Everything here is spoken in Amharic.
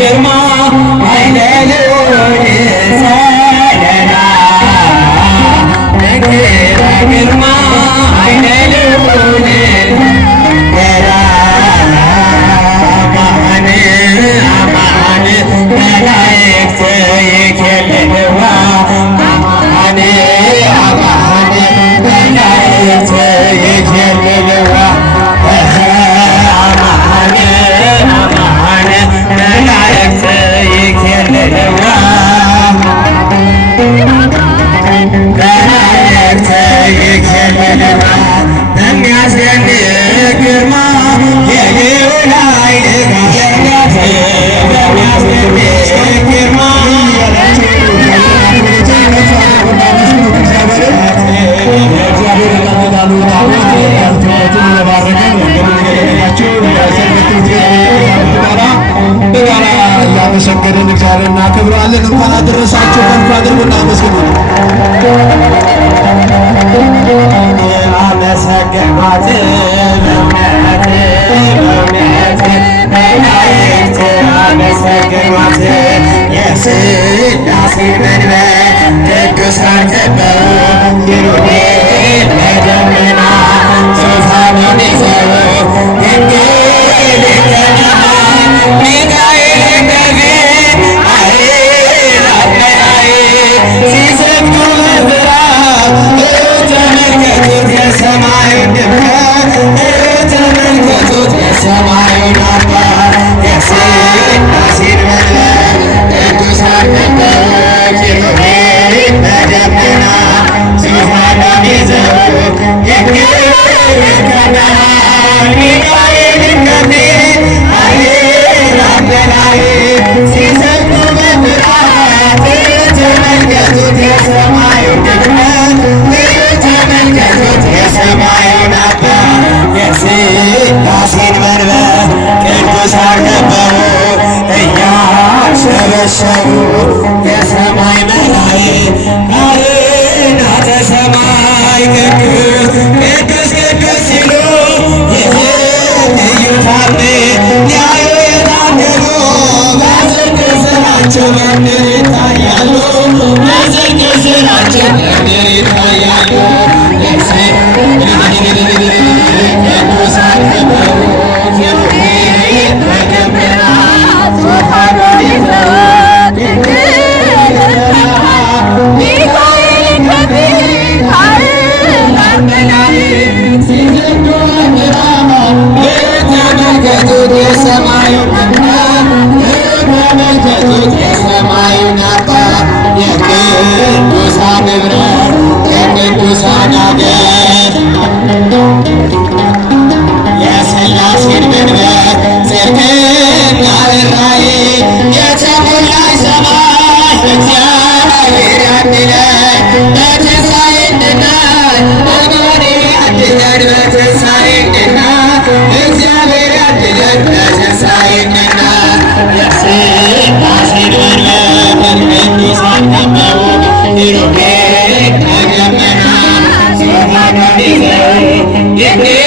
ግርማ አይደሉን ሰለላ መንክረ ግርማ አይደሉን አማን አማን መላእክት ይኬልልዋ አማን አማን መላእክት ይኬልልዋ አማን አማን መላእክት ይኬልልዋ መላእክት ይኬልልዋ በሚያስደንቅ ግርማ የልዑል ኃይል ጋር በሚያስደንቅ ግርማ እያመሰገንን እግዚአብሔር እናከብራለን። እንኳን አደረሳችሁ። ከፍ አድርጉና አመስግኑ። አመሰገኗት በእውነት በእውነት መላእክት አመሰገኗት የሥላሴን መንበር ቅዱሳን ከበው ኪሩቤል በደመና ዙፋኑን ይዘው ድንግል ሚካኤል በፊት አእላፍ መላእክት ሲሰግዱ በፍርሃት ተመልከቱት የሰማዩን ድምቀት ተመልከቱት የሰማዩን አባት የሥላሴን መንበር ቅዱሳን ከበው ኪሩቤል በደመና ዙፋኑን ይዘው ድንግል ሚካኤል ከፊት አእላፍ መላእክት ሲሰግዱ በፍርሃት ተመልከቱት የሰማዩን ድምቀት ተመልከቱት የሰማዩን አባት የሥላሴን መንበር ቅዱሳን ከበው እያሸበሸቡ የሰማይ መላእክት ካህናተ ሰማይ ቅዱስ ቅዱስ ቅዱስ ሲሉ ይታል ሊያዩ የታደሉ በዝግ ስራቸው በምድር ይታያሉ በዝግ ስራቸው በምድር ይታያሉ ቅዱሳን ከበው ኪሩቤል በደመና ዙፋኑን ይዘው ሚካኤል ከፊት አእላፍ መላእክት ሲሰግዱ በፍርሃት ተመልከቱት የሰማዩን ድምቀት ተመልከቱት የሰማዩን አባት የቅዱሳን ኅብረት የቅዱሳን አገር የሥላሴን መንበር ጽድቅና ርኅራኄ የተሞላች ሰማይ እግዚአብሔር ያድለን በትንሣኤ እንድናይ አማኔ ያድለን በትንሣኤ እንድናይ እግዚአብሔር ያድለን በትንሣኤ እንድናይ የሥላሴን መንበር ቅዱሳን ከበው ኪሩቤል በደመና ዙፋኑን ይዘው ድንግል